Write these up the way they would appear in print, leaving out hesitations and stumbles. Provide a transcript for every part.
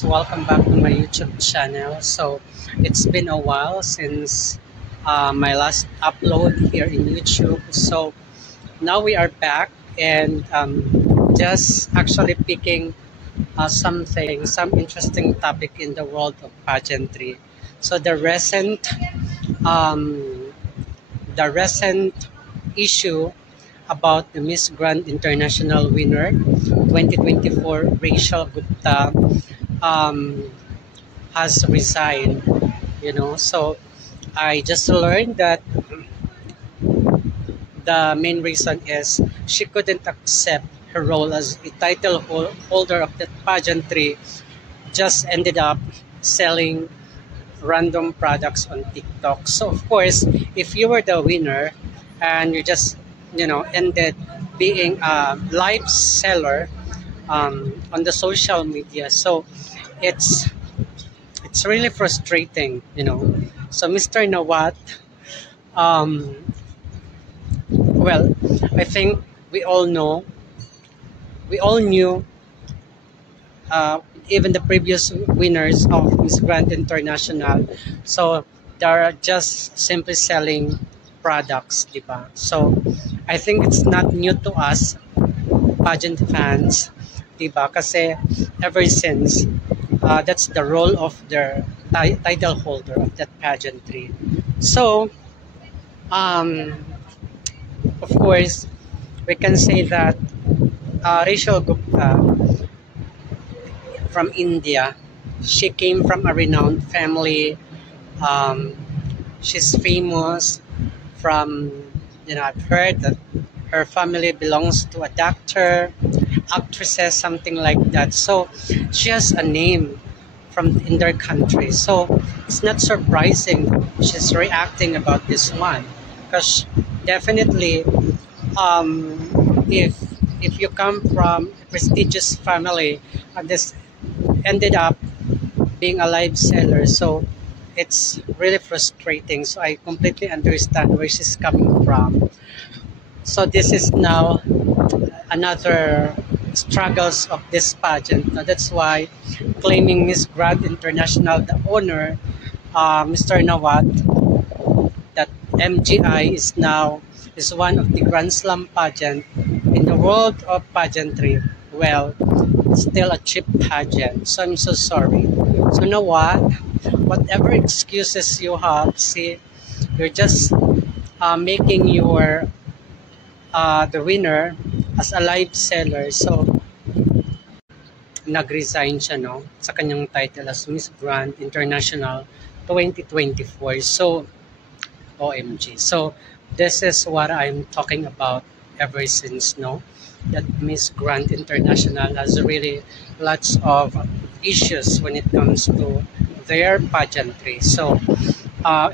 So welcome back to my YouTube channel. So it's been a while since my last upload here in YouTube. So now we are back and just actually picking some interesting topic in the world of pageantry. So um, the recent issue about the Miss Grand International winner 2024 Rachel Gupta um, has resigned, so I just learned that the main reason is she couldn't accept her role as a holder of that pageantry, just ended up selling random products on TikTok. So of course, if you were the winner and you just ended being a live seller on the social media, so it's it's really frustrating. So Mr. Nawat, um, well, I think we all know, we all knew, even the previous winners of Miss Grand International. So they're just simply selling products, diba? So I think it's not new to us, pageant fans, diba? Kasi ever since, that's the role of the title holder of that pageantry. So, um, of course, we can say that Rachel Gupta from India, she came from a renowned family. Um, she's famous from, I've heard that her family belongs to a doctor, actresses, something like that. So she has a name from in their country. So it's not surprising she's reacting about this one, because definitely, if you come from a prestigious family and this ended up being a live seller, so it's really frustrating. So I completely understand where she's coming from. So this is now another struggles of this pageant. Now that's why claiming Miss Grand International, the owner, Mr. Nawat, that MGI is one of the Grand Slam pageant in the world of pageantry. Well, it's still a cheap pageant. So I'm so sorry. So you know what? Whatever excuses you have, see, you're just making your the winner as a live seller. So nag-resign siya, no, sa kanyang title as Miss Grand International 2024. So OMG. So this is what I'm talking about ever since, no, that Miss Grand International has really lots of issues when it comes to their pageantry. So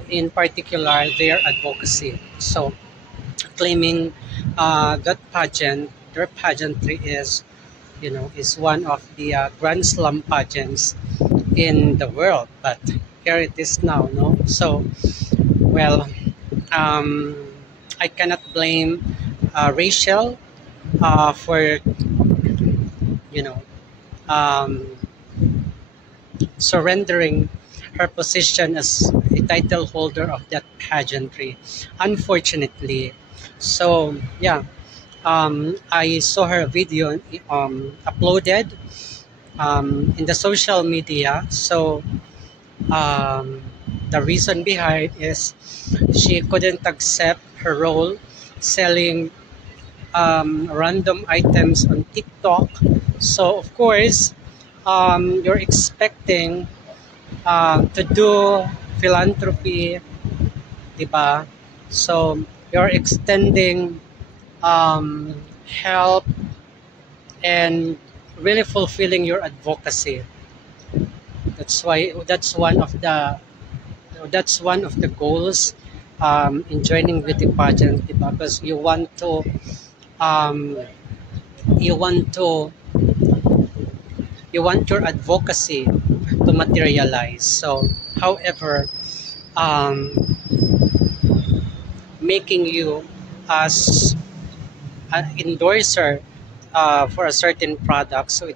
in particular, their advocacy. So claiming that their pageantry is one of the Grand Slam pageants in the world. But here it is now, no? So, well, um, I cannot blame Rachel for, you know, um, surrendering her position as a title holder of that pageantry, unfortunately. So, yeah, I saw her video uploaded in the social media. So the reason behind is she couldn't accept her role selling random items on TikTok. So of course, you're expecting to do philanthropy, diba? So you're extending help and really fulfilling your advocacy. That's one of the goals in joining beauty pageant, diba? Because um, you want to you want your advocacy to materialize. So, however, um, making you as an endorser for a certain product, so